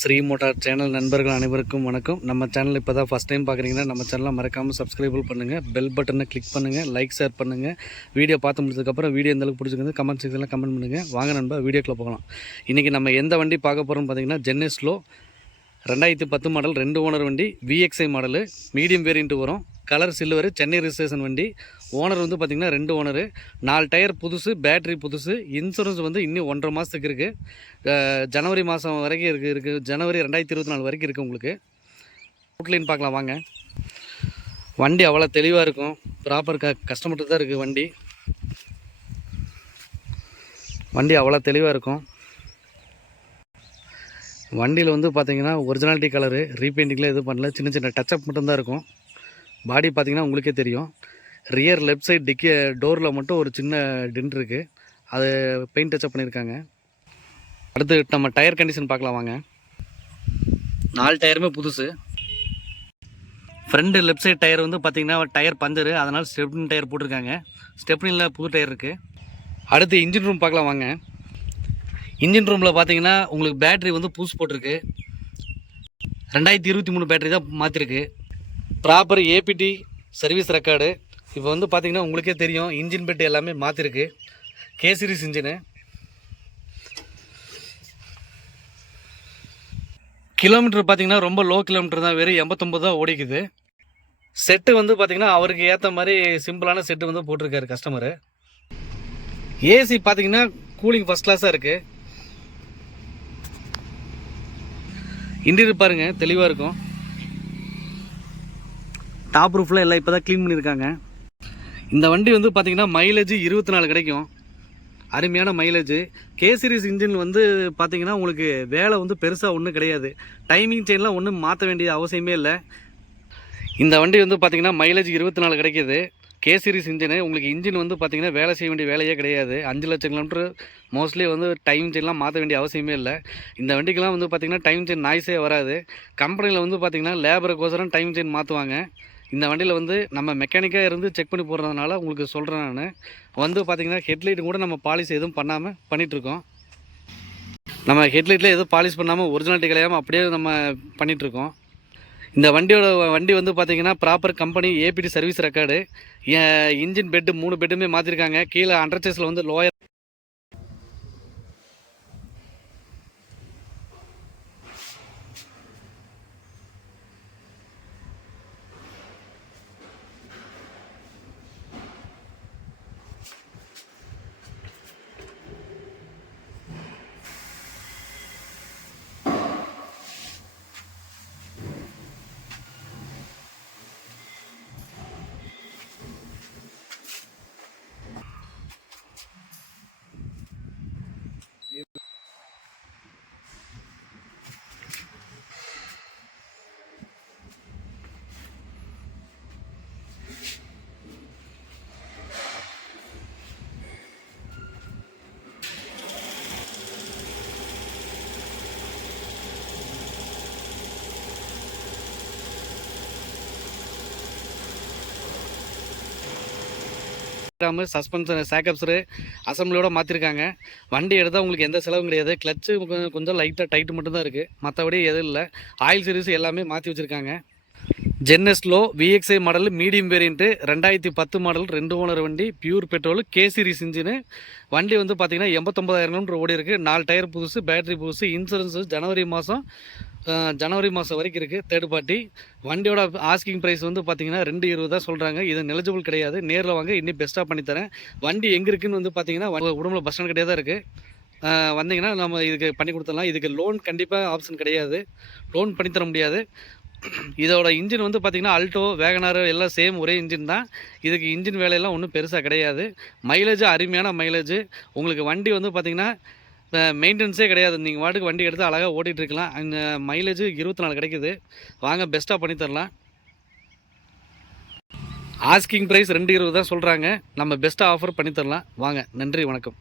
Sri motor channel நண்பர்கள் அனைவருக்கும் வணக்கம். நம்ம சேனல் இப்போ தான் ஃபஸ்ட் டைம் பார்க்குறீங்கன்னா நம்ம சேனலை மறக்காமல் சப்ஸ்கிரைப் பண்ணுங்கள், பெல் பட்டனை கிளிக் பண்ணுங்கள், லைக் ஷேர் பண்ணுங்கள். வீடியோ பார்த்து முடிச்சதுக்கப்புறம் வீடியோ எந்தளவுக்கு பிடிச்சிருந்து கமெண்ட் செக்ஷனில் கமெண்ட் பண்ணுங்கள். வாங்க நண்பா வீடியோக்குள்ளே போகலாம். இன்றைக்கி நம்ம எந்த வண்டி பார்க்க போகிறோம்னு பார்த்தீங்கன்னா ஜென்எஸ்லோ 2010 மாடல் 2 ஓனர் வண்டி, VXI மாடலு, மீடியம் வேரியண்ட்டு வரும், கலர் சில்வர், சென்னை ரிஜிஸ்ட்ரேஷன் வண்டி. ஓனர் வந்து பார்த்திங்கன்னா 2 ஓனரு, 4 டயர் புதுசு, பேட்ரி புதுசு. இன்சூரன்ஸ் வந்து இன்னும் 1.5 மாதத்துக்கு இருக்குது. ஜனவரி மாதம் வரைக்கும் இருக்குது ஜனவரி 2024 வரைக்கும் இருக்குது. உங்களுக்கு அவுட்லைன் பார்க்கலாம் வாங்க. வண்டி அவ்வளோ தெளிவாக இருக்கும், ப்ராப்பர் கஸ்டமர்ட்டு தான் இருக்குது வண்டி அவ்வளோ தெளிவாக இருக்கும். வண்டியில் வந்து பார்த்திங்கன்னா ஒரிஜினாலிட்டி கலரு, ரீபெயிண்டிங்கில் எதுவும் பண்ணல, சின்ன சின்ன டச்சப் மட்டும்தான் இருக்கும். பாடி பார்த்திங்கன்னா உங்களுக்கே தெரியும். ரியர் லெஃப்ட் சைட் டிக்கி டோரில் மட்டும் ஒரு சின்ன டென்ட் இருக்குது, அது பெயிண்ட் டச்சப் பண்ணியிருக்காங்க. அடுத்து நம்ம டயர் கண்டிஷன் பார்க்கலாம் வாங்க. 4 டயருமே புதுசு. ஃப்ரண்ட் லெஃப்ட் சைட் டயர் வந்து பார்த்திங்கன்னா டயர் பஞ்சரு, அதனால் ஸ்டெப்னி டயர் போட்டிருக்காங்க. ஸ்டெப்னியில் புது டயர் இருக்குது. அடுத்து இன்ஜின் ரூம் பார்க்கலாம் வாங்க. இன்ஜின் ரூமில் பார்த்தீங்கன்னா உங்களுக்கு பேட்ரி வந்து புதுசு போட்டிருக்கு. 2023 பேட்ரி தான் மாற்றிருக்கு. Proper ABT service record. இப்போ வந்து பார்த்திங்கன்னா உங்களுக்கே தெரியும், இன்ஜின் பெட் எல்லாமே மாற்றிருக்கு. K series engine. கிலோமீட்டர் பார்த்திங்கன்னா ரொம்ப லோ கிலோமீட்டர் தான், வெறும் 89 தான் ஓடிக்குது. செட்டு வந்து பார்த்திங்கன்னா அவருக்கு ஏற்ற மாதிரி சிம்பிளான செட்டு வந்து போட்டிருக்காரு கஸ்டமரு. ஏசி பார்த்திங்கன்னா கூலிங் ஃபஸ்ட் கிளாஸாக இருக்குது. இன்டீரியர் பாருங்கள் தெளிவாக இருக்கும். டாப் ரூஃபில் எல்லாம் இப்போ தான் க்ளீன் பண்ணியிருக்காங்க. இந்த வண்டி வந்து பார்த்திங்கன்னா மைலேஜ் 24 கிடைக்கும், அருமையான மைலேஜ். கே சீரிஸ் இன்ஜின் வந்து பார்த்திங்கன்னா உங்களுக்கு வேலை வந்து பெருசாக ஒன்றும் கிடையாது. டைமிங் செயின்லாம் ஒன்றும் மாற்ற வேண்டிய அவசியமே இல்லை. இந்த வண்டி வந்து பார்த்திங்கன்னா மைலேஜ் 24 கிடைக்கிது. K series engine. உங்களுக்கு இன்ஜின் வந்து பார்த்திங்கன்னா வேலை செய்ய வேண்டிய வேலையே கிடையாது. 5 லட்சம் கிலோமீட்டர் மோஸ்ட்லி வந்து டைம் செயின்லாம் மாற்ற வேண்டிய அவசியமே இல்லை. இந்த வண்டிக்கெலாம் வந்து பார்த்திங்கன்னா டைம் செயின் நாய்ஸே வராது. கம்பெனியில் வந்து பார்த்திங்கன்னா லேபருக்கோசரம் டைம் செயின் மாற்றுவாங்க. இந்த வண்டியில் வந்து நம்ம மெக்கானிக்காக இருந்து செக் பண்ணி போடுறதுனால உங்களுக்கு சொல்கிறேன். நான் வந்து பார்த்திங்கன்னா ஹெட்லைட்டு கூட நம்ம பாலிஷ் எதுவும் பண்ணாமல் பண்ணிகிட்ருக்கோம். நம்ம ஹெட்லைட்டில் எதுவும் பாலிஷ் பண்ணாமல் ஒரிஜினாலிட்டி கிடையாமல் அப்படியே நம்ம பண்ணிகிட்ருக்கோம். இந்த வண்டி வந்து பார்த்திங்கன்னா ப்ராப்பர் கம்பெனி ஏபிடி சர்வீஸ் ரெக்கார்டு. இன்ஜின் பெட்டு 3 பெட்டுமே மாற்றிருக்காங்க. கீழே அண்டர்சேஸில் வந்து லோயர் சஸ்பென்ஷன் சேக்கப்ஸரு அசம்பிளியோடு மாற்றிருக்காங்க. வண்டி எடுத்தால் உங்களுக்கு எந்த செலவும் கிடையாது. கிளச்சு கொஞ்சம் லைட்டாக டைட்டு மட்டும்தான் இருக்குது, மற்றபடி எதுவும் இல்லை. ஆயில் சீரிஸ் எல்லாமே மாற்றி வச்சுருக்காங்க. ஜென்எஸ்லோ VXI model medium variant, 2010 model 2 owner வண்டி, pure petrol, K series engine. வண்டி வந்து பார்த்திங்கன்னா 89,000 கிலோமீட்டர் ஓடி இருக்குது. 4 டயர் புதுசு, பேட்ரி புதுசு. இன்சூரன்ஸு ஜனவரி மாதம் வரைக்கும் இருக்குது, தேர்ட் பார்ட்டி. வண்டியோட ஆஸ்கிங் ப்ரைஸ் வந்து பார்த்திங்கன்னா 220 தான் சொல்கிறாங்க. இது நெலிஜிபிள் கிடையாது. நேரில் வாங்க, இன்னும் பெஸ்ட்டாக பண்ணித்தரேன். வண்டி எங்கே இருக்குதுன்னு வந்து பார்த்திங்கன்னா உடம்புல பஸ் ஸ்டாண்ட் கிடையாது தான் இருக்குது. வந்தீங்கன்னா நம்ம இதுக்கு பண்ணி கொடுத்துடலாம். இதுக்கு லோன் கண்டிப்பாக ஆப்ஷன் கிடையாது, லோன் பண்ணித்தர முடியாது. இதோட இன்ஜின் வந்து பார்த்திங்கன்னா அல்டோ, வேகனார் எல்லாம் சேம் ஒரே இன்ஜின் தான். இதுக்கு இன்ஜின் வேலையெல்லாம் ஒன்றும் பெருசாக கிடையாது. மைலேஜ் அருமையான மைலேஜ். உங்களுக்கு வண்டி வந்து பார்த்திங்கன்னா மெயின்டெனன்ஸே கிடையாது. நீங்கள் வாட்டுக்கு வண்டி எடுத்து அழகாக ஓட்டிகிட்ருக்கலாம். அங்கே மைலேஜ் 24 கிடைக்குது. வாங்க பெஸ்ட்டாக பண்ணித்தரலாம். ஆஸ்கிங் ப்ரைஸ் 220 தான் சொல்கிறாங்க. நம்ம பெஸ்ட்டாக ஆஃபர் பண்ணித்தரலாம். வாங்க. நன்றி, வணக்கம்.